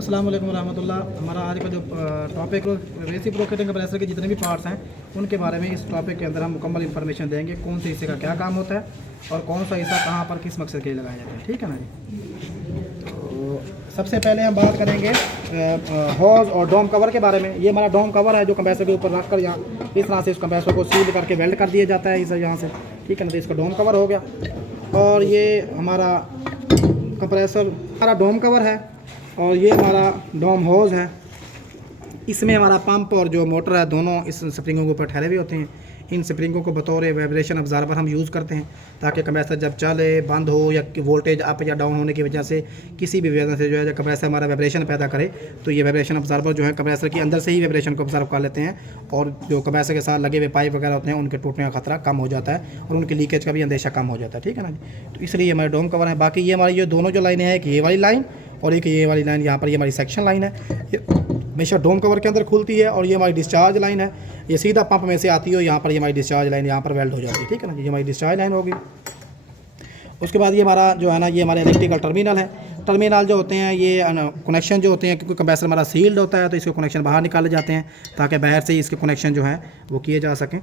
अस्सलाम वालेकुम रहमतुल्लाह। हमारा आज का जो टॉपिक रेसिप्रोकेटिंग कंप्रेसर के जितने भी पार्ट्स हैं उनके बारे में इस टॉपिक के अंदर हम मुकम्मल इन्फॉर्मेशन देंगे। कौन से हिस्से का क्या काम होता है और कौन सा हिस्सा कहाँ पर किस मकसद के लिए लगाया जाता है। ठीक है ना जी। तो सबसे पहले हम बात करेंगे हॉज और डोम कवर के बारे में। ये हमारा डोम कवर है जो कंप्रेसर के ऊपर रख कर यहाँ इस तरह से उस कंप्रेसर को सील करके वेल्ड कर दिया जाता है इस यहाँ से। ठीक है ना, तो इसका डोम कवर हो गया। और ये हमारा कंप्रेसर हमारा डोम कवर है और ये हमारा डोम होज है। इसमें हमारा पंप और जो मोटर है दोनों इस स्प्रिंगों के ऊपर ठहरे हुए होते हैं। इन स्प्रिंगों को बतौर वाइब्रेशन अब्जॉर्बर हम यूज़ करते हैं ताकि कंप्रेसर जब चले बंद हो या वोल्टेज अप या डाउन होने की वजह से किसी भी वजह से जो है जब कंप्रेसर हमारा वाइब्रेशन पैदा करे तो ये वाइब्रेशन अब्जॉर्बर जो है कंप्रेसर के अंदर से ही वाइब्रेशन को ऑब्जर्व कर लेते हैं और जो कंप्रेसर के साथ लगे हुए पाइप वगैरह होते हैं उनके टूटने का खतरा कम हो जाता है और उनके लीकेज का भी अंदेशा कम हो जाता है। ठीक है ना जी। तो इसलिए हमारे डोम कवर है। बाकी ये हमारी ये दोनों जो लाइनें हैं, एक ये वाली लाइन और एक ये वाली लाइन, यहाँ पर ये हमारी सेक्शन लाइन है। ये हमेशा डोम कवर के अंदर खुलती है और ये हमारी डिस्चार्ज लाइन है। ये सीधा पंप में से आती है, यहाँ पर ये हमारी डिस्चार्ज लाइन यहाँ पर वेल्ड हो जाती है। ठीक है ना, ये हमारी डिस्चार्ज लाइन होगी। उसके बाद ये हमारा जो है ना ये हमारे इलेक्ट्रिकल टर्मिनल है। टर्मिनल जो होते हैं ये कनेक्शन जो होते हैं, क्योंकि कंप्रेसर हमारा सील्ड होता है तो इसके कनेक्शन बाहर निकाले जाते हैं ताकि बाहर से ही इसके कनेक्शन जो है वो किए जा सकें।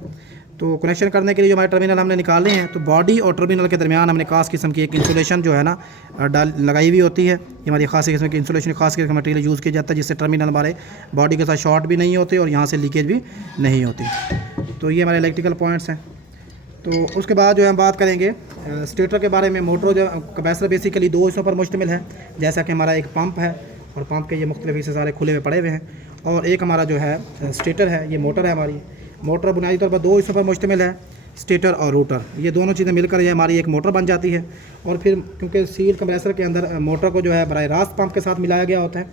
तो कनेक्शन करने के लिए जो हमारे टर्मिनल हमने निकाले हैं तो बॉडी और टर्मिनल के दरमियान हमने खास किस्म की एक इंसुलेशन जो है ना लगाई हुई होती है। ये हमारी खास किस्म की इंसुलेशन खास किस्म का मटेरियल यूज़ किया जाता है जिससे टर्मिनल हमारे बॉडी के साथ शॉर्ट भी नहीं होते और यहाँ से लीकेज भी नहीं होती। तो ये हमारे इलेक्ट्रिकल पॉइंट्स हैं। तो उसके बाद जो है हम बात करेंगे स्टेटर के बारे में। मोटर जो कंप्रेसर बेसिकली दो हिस्सों पर मुश्तमिल है, जैसा कि हमारा एक पंप है और पंप के ये मुख्तलिफ हिस्से सारे खुले हुए पड़े हुए हैं और एक हमारा जो है स्टेटर है, ये मोटर है हमारी। मोटर बुनियादी तौर पर दो हिस्सों पर मुश्तमिल है, स्टेटर और रोटर। ये दोनों चीज़ें मिलकर ये हमारी एक मोटर बन जाती है और फिर क्योंकि सील कंप्रेसर के अंदर मोटर को जो है बराह रास्त पंप के साथ मिलाया गया होता है।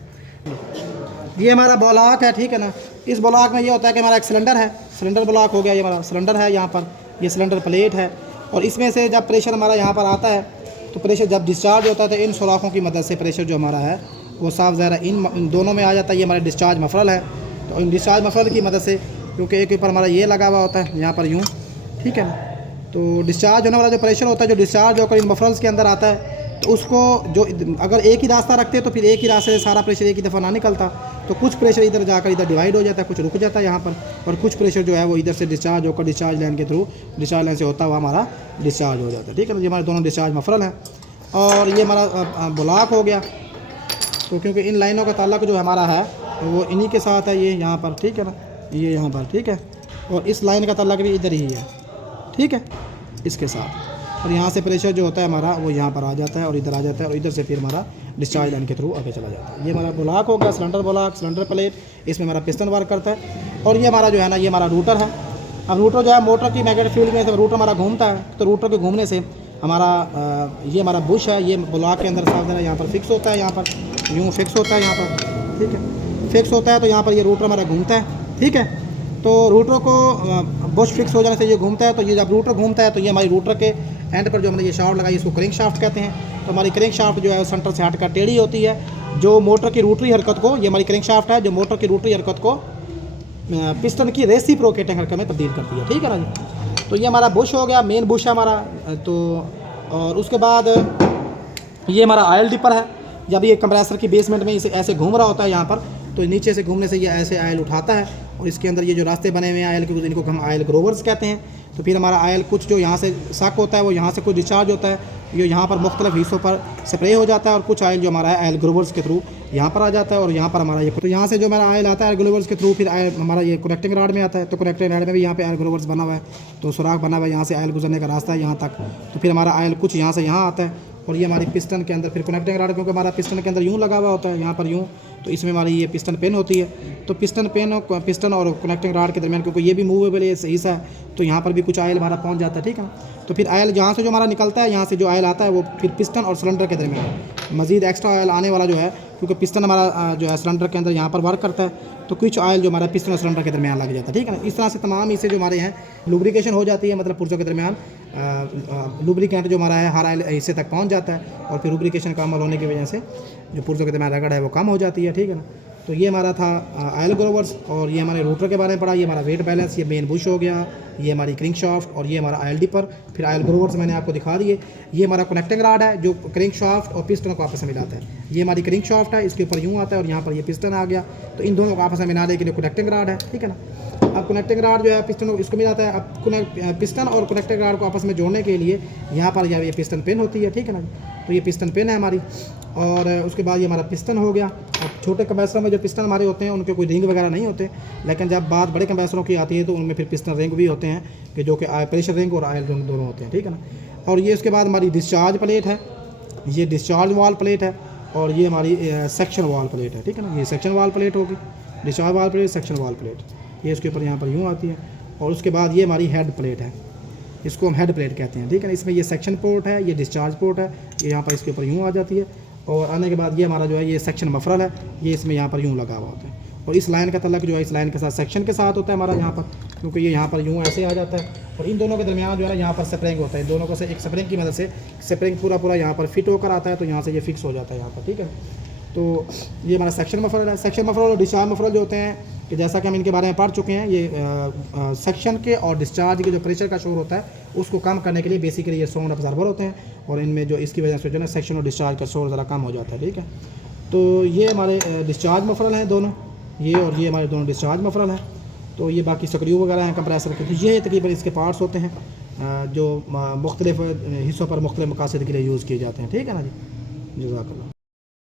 ये हमारा ब्लॉक है। ठीक है ना, इस ब्लॉक में ये होता है कि हमारा एक सिलेंडर है, सिलेंडर ब्लॉक हो गया। ये हमारा सिलेंडर है, यहाँ पर ये सिलेंडर प्लेट है और इसमें से जब प्रेशर हमारा यहाँ पर आता है तो प्रेशर जब डिस्चार्ज होता है तो इन सुराखों की मदद से प्रेशर जो हमारा है वो साफ ज़ाहिर इन दोनों में आ जाता है। ये हमारे डिस्चार्ज मफरल है, तो इन डिस्चार्ज मफरल की मदद से, क्योंकि एक ऊपर हमारा ये लगा हुआ होता है यहाँ पर यूँ, ठीक है ना, तो डिस्चार्ज होने वाला जो प्रेशर होता है जो डिस्चार्ज होकर इन मफरल्स के अंदर आता है तो उसको जो अगर एक ही रास्ता रखते तो फिर एक ही रास्ते से सारा प्रेशर एक ही दफ़ा ना निकलता, तो कुछ प्रेशर इधर जाकर इधर डिवाइड हो जाता है, कुछ रुक जाता है यहाँ पर, और कुछ प्रेशर जो है वो इधर से डिस्चार्ज होकर डिस्चार्ज लाइन के थ्रू डिस्चार्ज लाइन से होता हुआ हमारा डिस्चार्ज हो जाता है। ठीक है ना, ये हमारे दोनों डिस्चार्ज मफरल हैं और ये हमारा ब्लॉक हो गया। तो क्योंकि इन लाइनों का ताल्लुक जो हमारा है वो इन्हीं के साथ है, ये यहाँ पर, ठीक है ना, ये यहाँ पर, ठीक है, और इस लाइन का ताल्लुक भी इधर ही है, ठीक है, इसके साथ। और यहाँ से प्रेशर जो होता है हमारा वो यहाँ पर आ जाता है और इधर आ जाता है और इधर से फिर हमारा डिस्चार्ज लाइन के थ्रू आगे चला जाता है। ये हमारा ब्लॉक हो गया, सिलेंडर ब्लॉक, सिलेंडर प्लेट, इसमें हमारा पिस्टन वर्क करता है। और ये हमारा जो है ना ये हमारा रूटर है। अब रूटर जो है मोटर की मैग्नेटिक फील्ड में जब रूटर हमारा घूमता है तो रूटर के घूमने से हमारा ये हमारा बुश है, ये ब्लॉक के अंदर साफ यहाँ पर फिक्स होता है, यहाँ पर यूँ फिक्स होता है, यहाँ पर, ठीक है, फिक्स होता है। तो यहाँ पर ये रूटर हमारा घूमता है, ठीक है। तो रूटर को बुश फिक्स हो जाने से ये घूमता है, तो ये जब रूटर घूमता है तो ये हमारी रूटर के एंड पर जो हमने ये शाफ्ट लगाई इसको क्रैंक शाफ्ट कहते हैं। तो हमारी क्रैंक शाफ्ट जो है वो सेंटर से हटकर टेढ़ी होती है, जो मोटर की रोटरी हरकत को, ये हमारी क्रैंक शाफ्ट है जो मोटर की रोटरी हरकत को पिस्टन की रेसिप्रोकेटिंग हरकत में तब्दील करती है। ठीक है ना जी। तो ये हमारा बुश हो गया, मेन बुश है हमारा। तो और उसके बाद ये हमारा ऑयल डिपर है। जब ये कंप्रेसर की बेसमेंट में इसे ऐसे घूम रहा होता है यहाँ पर, तो नीचे से घूमने से ये ऐसे ऑयल उठाता है और इसके अंदर ये जो रास्ते बने हुए हैं ऑयल के, इनको हम ऑयल ग्रोवर्स कहते हैं। तो फिर हमारा ऑयल कुछ जो यहाँ से सक होता है वो यहाँ से कुछ डिस्चार्ज होता है, ये यहाँ पर मुख्तलिफ हिस्सों पर स्प्रे हो जाता है और कुछ ऑयल जो हमारा है ऑयल ग्रोवर्स के थ्रू यहाँ पर आ जाता है और यहाँ पर हमारा ये, तो यहाँ से जो हमारा ऑयल आता है ऑयल ग्रोवर्स के थ्रू फिर हमारा ये कनेक्टिंग रॉड में आता है। तो कनेक्टिंग रॉड में भी यहाँ पे ऑयल ग्रोवर्स बना हुआ है, तो सुराख बना हुआ है, यहाँ से ऑयल गुजरने का रास्ता है यहाँ तक। तो फिर हमारा ऑयल कुछ यहाँ से यहाँ आता है और ये हमारी पिस्टन के अंदर फिर कनेक्टिंग रॉड, क्योंकि हमारा पिस्टन के अंदर यूँ लगा हुआ होता है यहाँ पर यूँ, तो इसमें हमारी ये पिस्टन पेन होती है। तो पिस्टन और कनेक्टिंग रॉड के दरमियान, क्योंकि ये भी मूवेबल हिस्सा है, तो यहाँ पर भी कुछ ऑयल हमारा पहुँच जाता है, ठीक है ना। तो फिर ऑयल जहाँ से जो हमारा निकलता है, यहाँ से जो ऑयल आता है वो फिर पिस्टन और सिलेंडर के दरमियान मज़ीद एक्स्ट्रा ऑयल आने वाला जो है, क्योंकि पिस्टन हमारा जो है सिलेंडर के अंदर यहाँ पर वर्क करता है, तो कुछ ऑयल जो हमारा पिस्टन और सिलेंडर के दरमियान लग जाता है, ठीक है ना। इस तरह से तमाम हिस्से जो हमारे हैं लुब्रिकेशन हो जाती है, मतलब पुर्जों के दरमियान लुब्रिकेंट जो हमारा है हर ऑयल हिस्से तक पहुँच जाता है और फिर लुब्रिकेशन का अमल होने की वजह से जो पुर्जों के दरमियान रगड़ है वो कम हो जाती है, ठीक है ना। तो ये हमारा था आयल ग्रोवर्स, और ये हमारे रोटर के बारे में पढ़ा, ये हमारा वेट बैलेंस, ये मेन बुश हो गया, ये हमारी क्रिंकशाफ्ट, और ये हमारा आयल डिपर, फिर आयल ग्रोवर्स मैंने आपको दिखा दिए। ये हमारा कनेक्टिंग राड है जो क्रिंकशाफ्ट और पिस्टन को आपस में मिलाता है। ये हमारी क्रिंकशाफ्ट है, इसके ऊपर यूँ आता है और यहाँ पर ये पिस्टन आ गया, तो इन दोनों को आपस में मिलाने के लिए कनेक्टिंग राड है, ठीक है ना। अब कनेक्टिंग राड जो है पिस्टन इसको मिलाता है। अब पिस्टन और कनेक्टिंग राड को आपस में जोड़ने के लिए यहाँ पर ये पिस्टन पिन होती है, ठीक है ना। तो ये पिस्टन पिन है हमारी, और उसके बाद ये हमारा पिस्टन हो गया। अब छोटे कंप्रेसर में जो पिस्टन हमारे होते हैं उनके कोई रिंग वगैरह नहीं होते, लेकिन जब बात बड़े कंप्रेसरों की आती है तो उनमें फिर पिस्टन रिंग भी होते हैं, कि जो कि प्रेशर रिंग और आयल रिंग दोनों होते हैं, ठीक है ना। और ये उसके बाद हमारी डिस्चार्ज प्लेट है, ये डिस्चार्ज वाल प्लेट है, और ये हमारी सेक्शन वाल प्लेट है, ठीक है ना। ये सेक्शन वाल प्लेट होगी, डिस्चार्ज वाल प्लेट, सेक्शन वाल प्लेट, ये इसके ऊपर यहाँ पर यूँ आती है। और उसके बाद ये हमारी हेड प्लेट है, इसको हम हेड प्लेट कहते हैं, ठीक है ना। इसमें ये सेक्शन पोर्ट है, ये डिस्चार्ज पोर्ट है, ये यहाँ पर इसके ऊपर यूँ आ जाती है। और आने के बाद ये हमारा जो है ये सेक्शन मफरल है, ये इसमें यहाँ पर यूँ लगा हुआ होता है, और इस लाइन का तल्लक जो है इस लाइन के साथ सेक्शन के साथ होता है हमारा यहाँ पर, क्योंकि ये यहाँ पर यूँ ऐसे आ जाता है, और इन दोनों के दरमियान जो है ना यहाँ पर स्प्रिंग होता है। इन दोनों को से एक स्प्रिंग की मदद से स्प्रिंग पूरा यहाँ पर फिट होकर आता है, तो यहाँ से ये फिक्स हो जाता है यहाँ पर, ठीक है। तो ये हमारा सेक्शन मफरल है। सेक्शन मफरल और डिस्चार्ज मफरल जो होते हैं, कि जैसा कि हम इनके बारे में पढ़ चुके हैं, ये सेक्शन के और डिस्चार्ज के जो प्रेशर का शोर होता है उसको कम करने के लिए बेसिकली ये साउंड अब्जॉर्बर होते हैं, और इनमें जो इसकी वजह से जो है सेक्शन और डिस्चार्ज का शोर ज़रा कम हो जाता है, ठीक है। तो ये हमारे डिस्चार्ज मफरल हैं दोनों, ये और ये हमारे दोनों डिस्चार्ज मफरल हैं। तो ये बाकी स्क्रू वगैरह हैं कंप्रेसर के, तो ये तकरीबन इसके पार्ट्स होते हैं जो मुख्तलिफ हिस्सों पर मुख्तलिफ मकासद के लिए यूज़ किए जाते हैं, ठीक है ना जी। जज़ाकल्लाह।